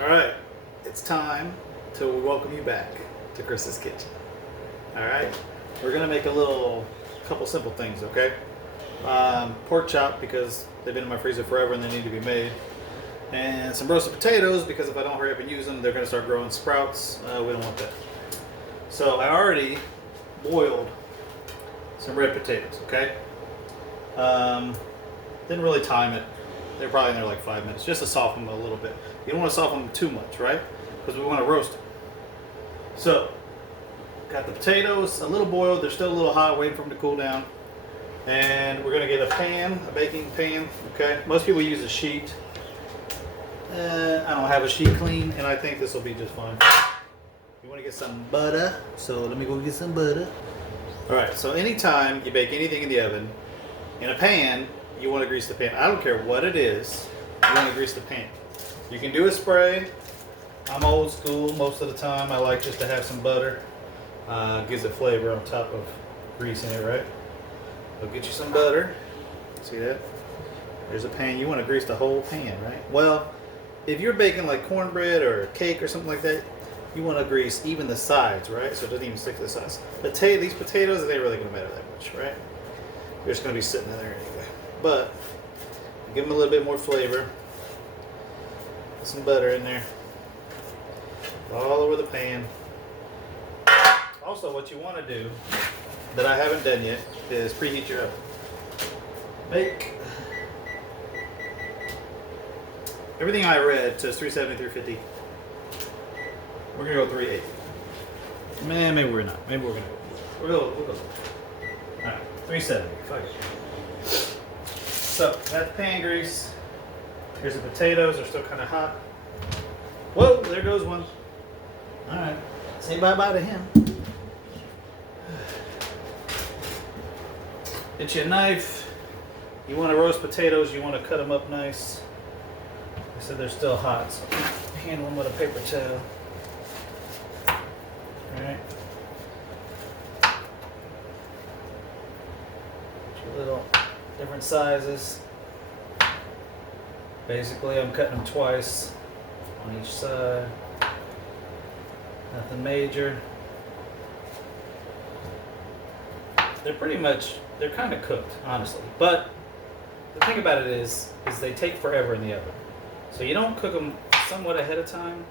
All right, it's time to welcome you back to Chris's Kitchen. All right, we're gonna make a couple simple things, okay? Pork chop because they've been in my freezer forever and they need to be made, and some roasted potatoes because if I don't hurry up and use them, they're gonna start growing sprouts. We don't want that. So I already boiled some red potatoes, okay? Didn't really time it. They're probably in there like 5 minutes, just to soften them a little bit. You don't want to soften them too much, right? Because we want to roast them. So, got the potatoes a little boiled. They're still a little hot, waiting for them to cool down. And we're going to get a baking pan, okay? Most people use a sheet. I don't have a sheet clean, and I think this will be just fine. You want to get some butter, so let me go get some butter. All right, so anytime you bake anything in the oven, in a pan, you want to grease the pan. I don't care what it is, you want to grease the pan. You can do a spray. I'm old school most of the time. I like just to have some butter. Gives it flavor on top of greasing it, right? So get you some butter. See that? There's a pan. You want to grease the whole pan, right? Well, if you're baking like cornbread or cake or something like that, you want to grease even the sides, right? So it doesn't even stick to the sides. These potatoes, they ain't really going to matter that much, right? They're just going to be sitting in there anyway. But give them a little bit more flavor. Put some butter in there. All over the pan. Also, what you want to do, that I haven't done yet, is preheat your oven. Make everything I read says 370, 350. We're gonna go 380. Man, maybe we're not. Maybe we're gonna go. We'll go. All right, 370. Fuck it. So that's pan grease. Here's the potatoes. They're still kind of hot. Whoa, there goes one. All right, say bye-bye to him. Get you a knife. You want to roast potatoes. You want to cut them up nice. I said they're still hot, so handle them with a paper towel. All right. Little different sizes. Basically, I'm cutting them twice on each side. Nothing major. They're kind of cooked, honestly. But the thing about it is they take forever in the oven. So you don't cook them somewhat ahead of time.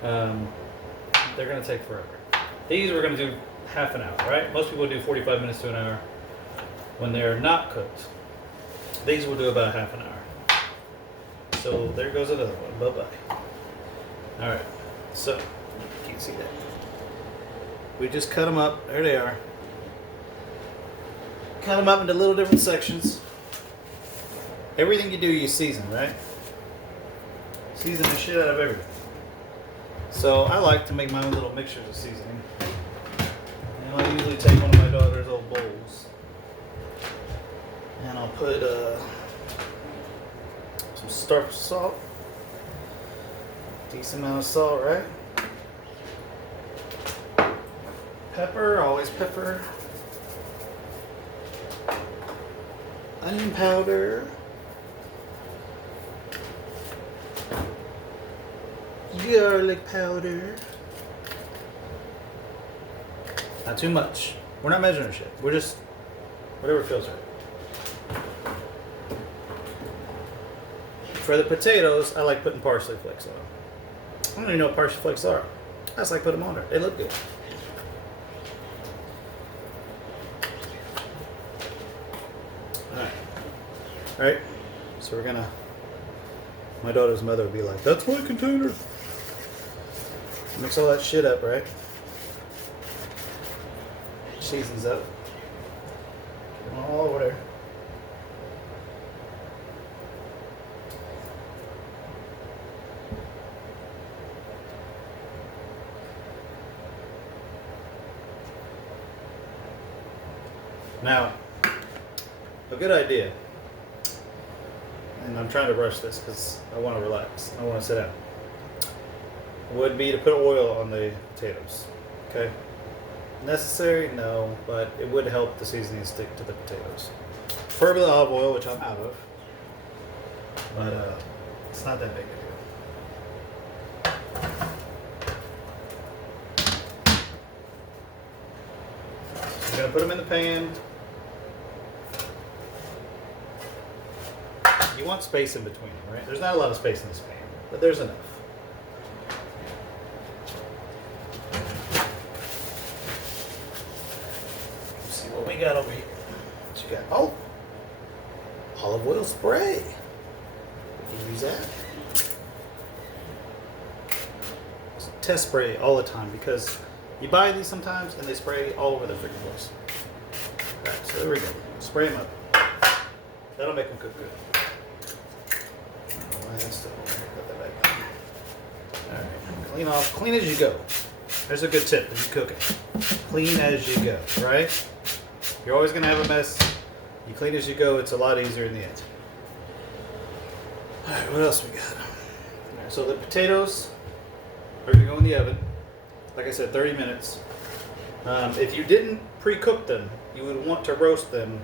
They're going to take forever. These we're going to do half an hour, right? Most people do 45 minutes to an hour when they're not cooked. These will do about half an hour. So there goes another one. Bye-bye. All right. So, you can't see that. We just cut them up. There they are. Cut them up into little different sections. Everything you do, you season, right? Season the shit out of everything. So I like to make my own little mixtures of seasoning. And I'll usually take one of my daughter's old bowls. And I'll put some starch salt. Decent amount of salt, right? Pepper, always pepper. Onion powder. Garlic powder. Not too much. We're not measuring shit. We're just whatever feels right. For the potatoes, I like putting parsley flakes on them. I don't even know what parsley flakes are. I just like putting them on there. They look good. Alright. So we're gonna. My daughter's mother would be like, "That's my container." Mix all that shit up, right? Seasons up. Get them all over there. Now, a good idea, and I'm trying to rush this because I want to relax. I want to sit down. Would be to put oil on the potatoes. Okay? Necessary? No, but it would help the seasoning stick to the potatoes. Preferably olive oil, which I'm out of. But it's not that big a deal. gonna put them in the pan. You want space in between, right? There's not a lot of space in this pan, but there's enough. Let's see what we got over here. What you got? Oh, olive oil spray. We can use that. Test spray all the time because you buy these sometimes and they spray all over the freaking place. Alright, so there we go. Spray them up. That'll make them cook good. Put that back on. Alright, clean off. Clean as you go. There's a good tip when you cook it. Clean as you go, right? You're always going to have a mess. You clean as you go, it's a lot easier in the end. Alright, what else we got? Alright, so the potatoes are going to go in the oven. Like I said, 30 minutes. If you didn't pre-cook them, you would want to roast them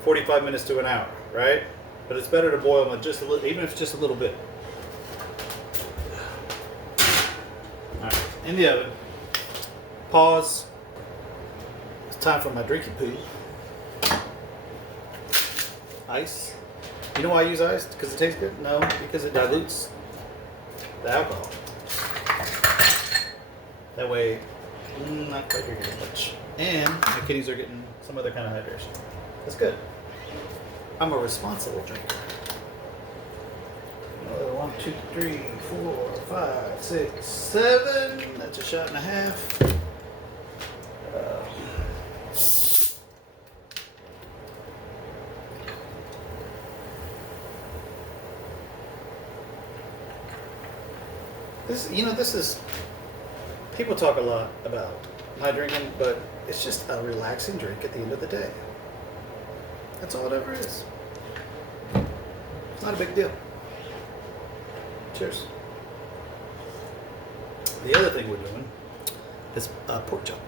45 minutes to an hour, right? But it's better to boil them just a little, even if it's just a little bit. All right, in the oven. Pause. It's time for my drinking poo. Ice. You know why I use ice? Because it tastes good? No, because it dilutes the alcohol. That way, not quite drinking as much. And my kidneys are getting some other kind of hydration. That's good. I'm a responsible drinker. 1, 2, 3, 4, 5, 6, 7. That's a shot and a half. This is. People talk a lot about my drinking, but it's just a relaxing drink at the end of the day. That's all it ever is. It's not a big deal. Cheers. The other thing we're doing is pork chop.